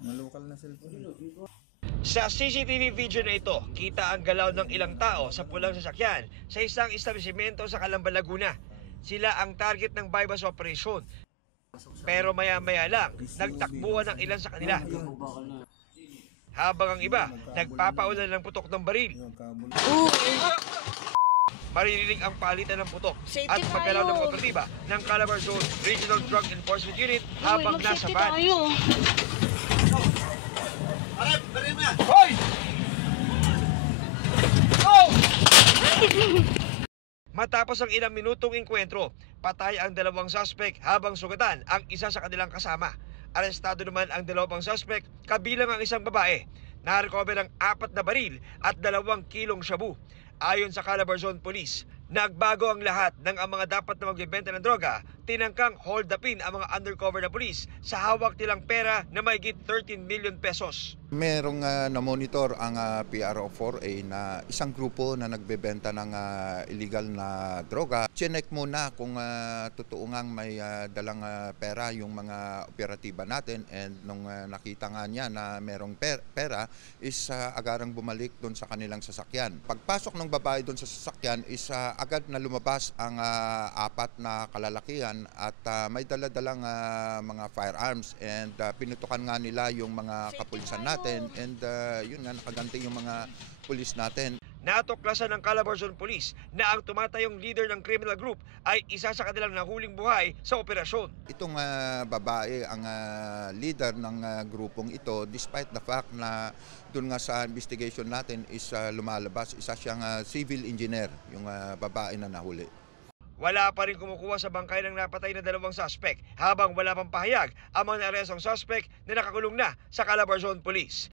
Mga local na cellphone. Sa CCTV video na ito, kita ang galaw ng ilang tao sa pulang sasakyan sa isang establishmento sa Calamba, Laguna. Sila ang target ng bypass operation. Pero maya-maya lang, nagtakbuhan ng ilan sa kanila. Habang ang iba, nagpapaulan ng putok ng baril. Maririnig ang palitan ng putok at magkalaw ng operatiba ng Calabar Zone Regional Drug Enforcement Unit habang nasa van. Hoy! Matapos ang ilang minutong engkwentro, patay ang dalawang suspect habang sugatan ang isa sa kanilang kasama. Arestado naman ang dalawang suspect kabilang ang isang babae. Na-recover ang 4 na baril at 2 kilong shabu. Ayon sa Calabar Zone Police, nagbago ang lahat ng ang mga dapat na magbebenta ng droga, tinangkang hold upin ang mga undercover na pulis sa hawak nilang pera na mahigit 13 million pesos. Merong na-monitor ang PRO4A na isang grupo na nagbebenta ng illegal na droga. Chinek muna kung totoo ngang may dalang pera yung mga operatiba natin, and nung nakita nga niya na merong pera is agarang bumalik doon sa kanilang sasakyan. Pagpasok ng babae doon sa sasakyan is agad na lumabas ang 4 na kalalakihan at may dala-dalang mga firearms, and pinutukan nga nila yung mga kapulisan natin, and yun nga, nakaganti yung mga pulis natin. Natuklasan ng Calabar Zone Police na ang tumatayong leader ng criminal group ay isa sa kanilang nahuling buhay sa operasyon. Itong babae ang leader ng grupong ito, despite the fact na doon nga sa investigation natin is lumalabas isa siyang civil engineer, yung babae na nahuli. Wala pa rin kumukuha sa bangkay ng napatay na dalawang suspect habang wala pang pahayag ang mga naarestong suspect na nakakulong na sa Calabar Zone Police.